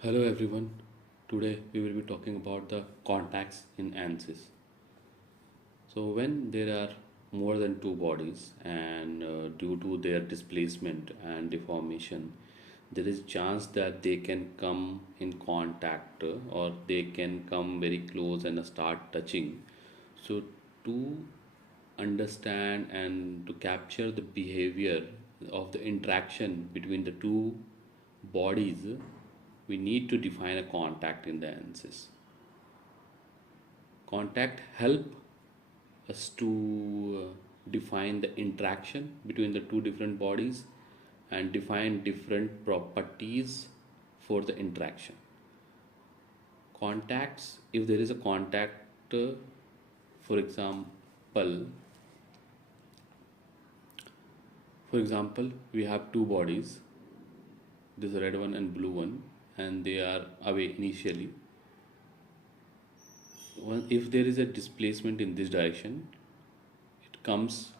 Hello everyone. Today we will be talking about the contacts in Ansys. So when there are more than two bodies and due to their displacement and deformation, there is chance that they can come in contact or they can come very close and start touching. So to understand and to capture the behavior of the interaction between the two bodies, we need to define a contact in the Ansys. Contact help us to define the interaction between the two different bodies and define different properties for the interaction. Contacts, if there is a contact, for example, we have two bodies, this red one and blue one, and they are away initially. If there is a displacement in this direction, it comes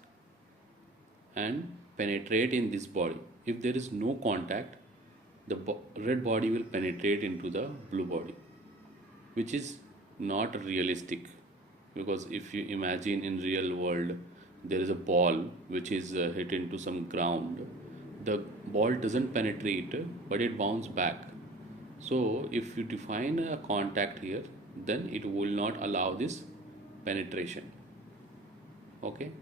and penetrate in this body. If there is no contact, the red body will penetrate into the blue body, which is not realistic, because if you imagine in real world there is a ball which is hit into some ground, the ball doesn't penetrate but it bounces back. So if you define a contact here, then it will not allow this penetration. Okay.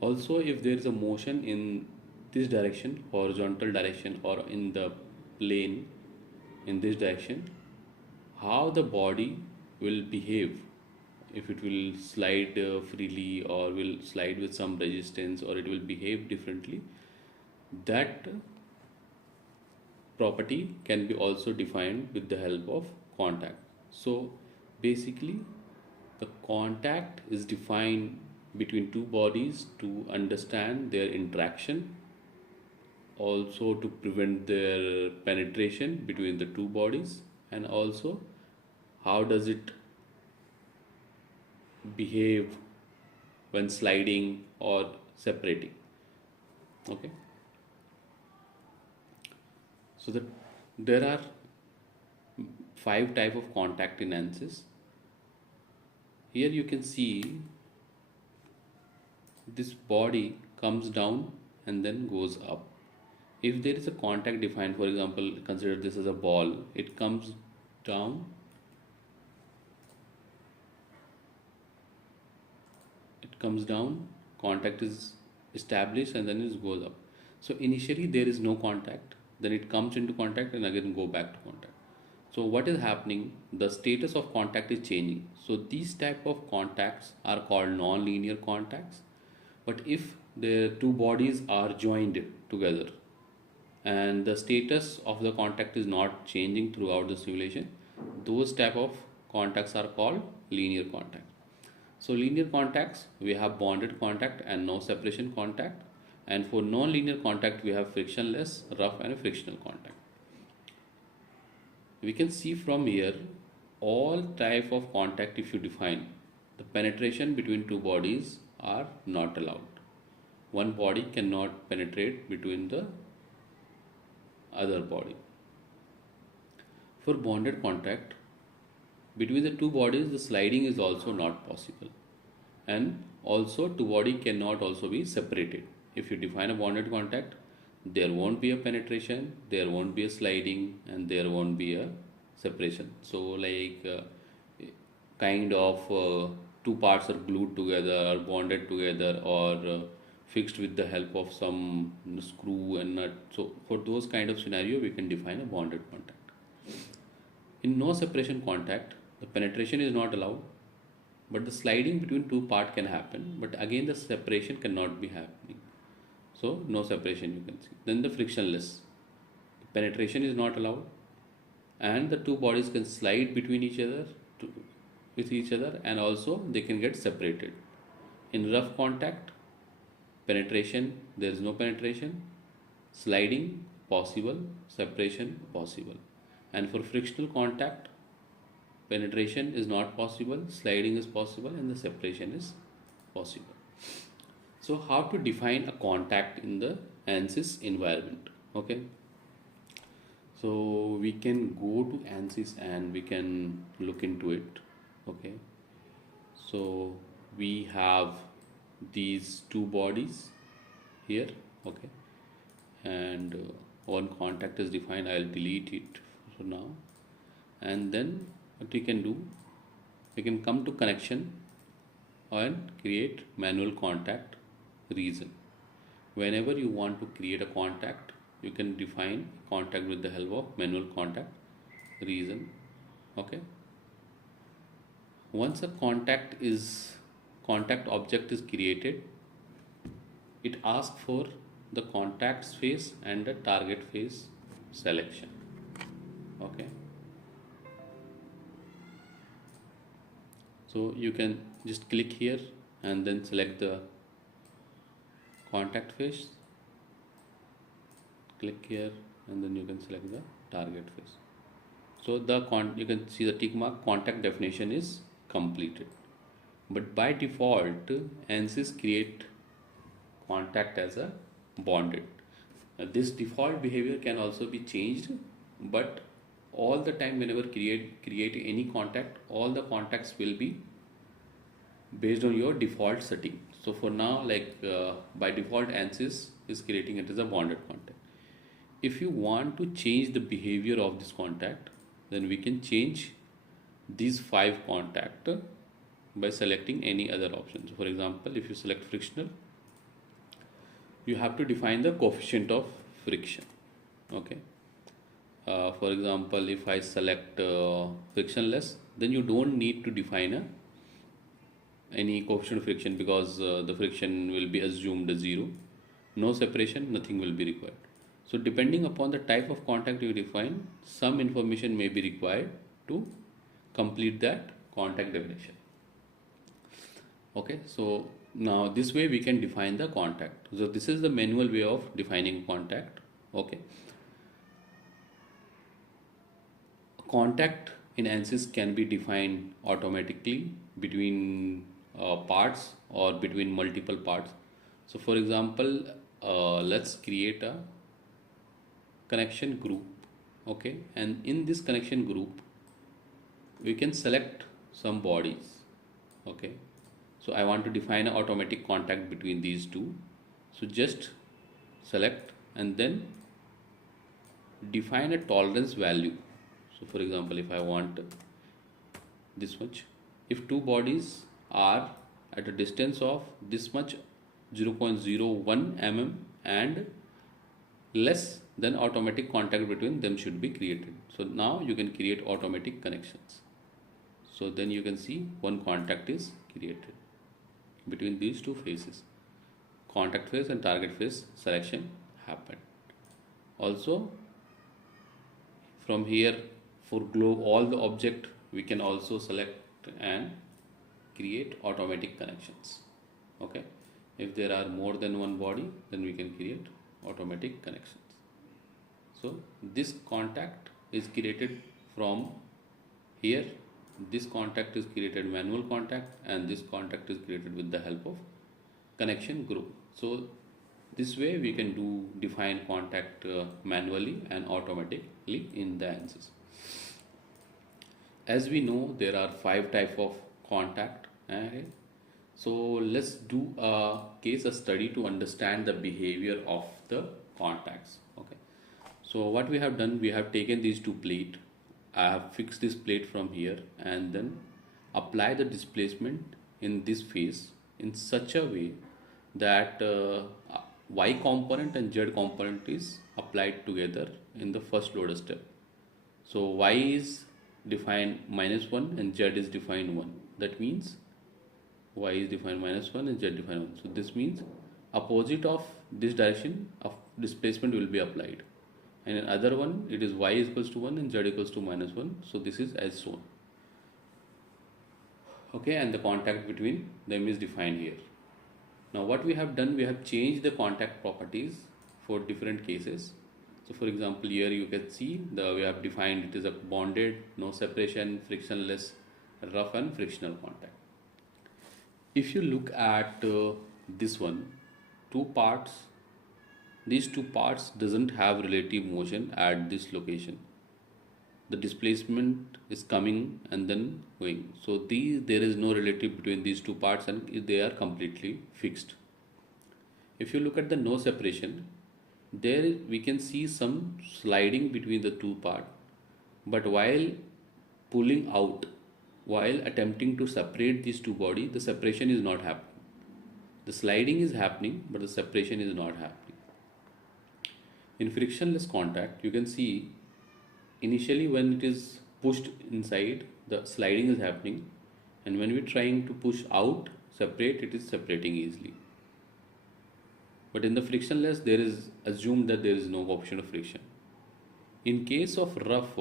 Also, if there is a motion in this direction, horizontal direction, or in the plane in this direction, how the body will behave, if it will slide freely or will slide with some resistance or it will behave differently, that property can be also defined with the help of contact. So basically the contact is defined between two bodies to understand their interaction, also to prevent their penetration between the two bodies, and also how does it behave when sliding or separating. Okay, so there are five type of contact in Ansys. Here you can see this body comes down and then goes up. If there is a contact defined, for example, consider this as a ball, it comes down, contact is established, and then it goes up. So initially there is no contact, then it comes into contact and again go back to contact. So what is happening? The status of contact is changing. So these type of contacts are called non-linear contacts. But if the two bodies are joined together and the status of the contact is not changing throughout the simulation, those type of contacts are called linear contact. So linear contacts, we have bonded contact and no separation contact, and for non-linear contact we have frictionless, rough, and a frictional contact. We can see from here all type of contact, if you define, the penetration between two bodies are not allowed. One body cannot penetrate between the other body. For bonded contact, between the two bodies the sliding is also not possible, and also two body cannot also be separated. If you define a bonded contact, there won't be a penetration, there won't be a sliding, and there won't be a separation. So like kind of two parts are glued together or bonded together or fixed with the help of some screw and nut. So for those kind of scenario we can define a bonded contact. In no separation contact, the penetration is not allowed, but the sliding between two part can happen, but again the separation cannot be happening. So no separation, you can see. Then the frictionless, penetration is not allowed, and the two bodies can slide between each other with each other, and also they can get separated. In rough contact, penetration, there is no penetration, sliding possible, separation possible. And for frictional contact, penetration is not possible, sliding is possible, and the separation is possible. So how to define a contact in the Ansys environment? Okay, So we can go to Ansys and we can look into it. Okay, so we have these two bodies here. Okay, and one contact is defined. I'll delete it for now. And then what we can do, we can come to connection and create manual contact reason. Whenever you want to create a contact, you can define contact with the help of manual contact reason. Okay, once a contact object is created, it asks for the contacts face and the target face selection. Okay, so you can just click here and then select the contact face, click here, and then you can select the target face. So you can see the tick mark, contact definition is completed. But by default, Ansys create contact as a bonded. Now, this default behavior can also be changed, but all the time whenever create any contact, all the contacts will be based on your default setting. So for now, like by default, Ansys is creating it as a bonded contact. If you want to change the behavior of this contact, then we can change these 5 contact by selecting any other option. So for example, if you select frictional, you have to define the coefficient of friction. Okay. For example, if I select frictionless, then you don't need to define any coefficient of friction, because the friction will be assumed as 0. No separation, nothing will be required. So depending upon the type of contact you define, some information may be required to complete that contact definition. Okay, so now this way we can define the contact. So this is the manual way of defining contact. Okay, contact in Ansys can be defined automatically between parts or between multiple parts. So for example, let's create a connection group. Okay, and in this connection group we can select some bodies. Okay, so I want to define an automatic contact between these two. So just select and then define a tolerance value. So for example, if I want this much, if two bodies are at a distance of this much, 0.01 mm, and less, then automatic contact between them should be created. So now you can create automatic connections. So then you can see one contact is created between these two faces. Contact face and target face selection happened. Also from here, for globe all the object, we can also select and create automatic connections. Okay, if there are more than one body, then we can create automatic connections. So this contact is created from here, this contact is created manual contact, and this contact is created with the help of connection group. So this way we can define contact manually and automatically in the Ansys. As we know, there are 5 types of contact. Okay? So let's do a case study to understand the behavior of the contacts. Okay, so what we have done, we have taken these 2 plates. I have fixed this plate from here and then apply the displacement in this face in such a way that Y component and Z component is applied together in the first loader step. So Y is defined -1 and Z is defined 1. That means Y is defined -1 and Z defined 1. So this means opposite of this direction of displacement will be applied. And in other one, it is Y is equals to 1 and Z equals to -1. So this is as shown. Okay, and the contact between them is defined here. Now what we have done, we have changed the contact properties for different cases. So for example, here you can see we have defined it is a bonded, no separation, frictionless, rough and frictional contact. If you look at this one, 2 parts these two parts doesn't have relative motion at this location. The displacement is coming and then going. So there is no relative between these two parts and they are completely fixed. If you look at the no separation, there we can see some sliding between the two parts, but while pulling out, while attempting to separate these two bodies, the separation is not happening. The sliding is happening, but the separation is not happening. In frictionless contact, you can see initially when it is pushed inside, the sliding is happening, and when we're trying to push out, separate, it is separating easily. But in the frictionless, there is assumed that there is no option of friction. In case of rough,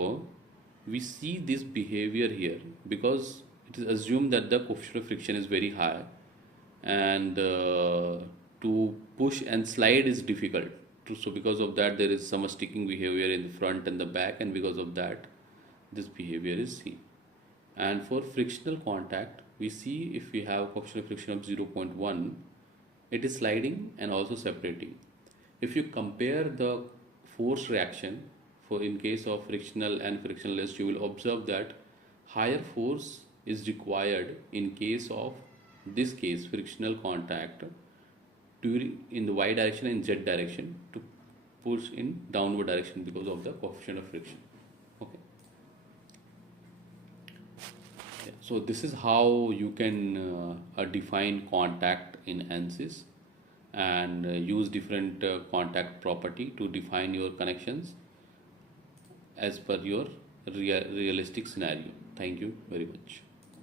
we see this behavior here because it is assumed that the coefficient of friction is very high, and to push and slide is difficult. So because of that, there is some sticking behavior in the front and the back, and because of that, this behavior is seen. And for frictional contact, we see if we have coefficient of friction of 0.1, it is sliding and also separating. If you compare the force reaction for in case of frictional and frictionless, you will observe that higher force is required in case of this case frictional contact in the y direction and z direction to push in downward direction because of the coefficient of friction. Okay. Yeah. So this is how you can define contact in Ansys and use different contact property to define your connections as per your realistic scenario. Thank you very much.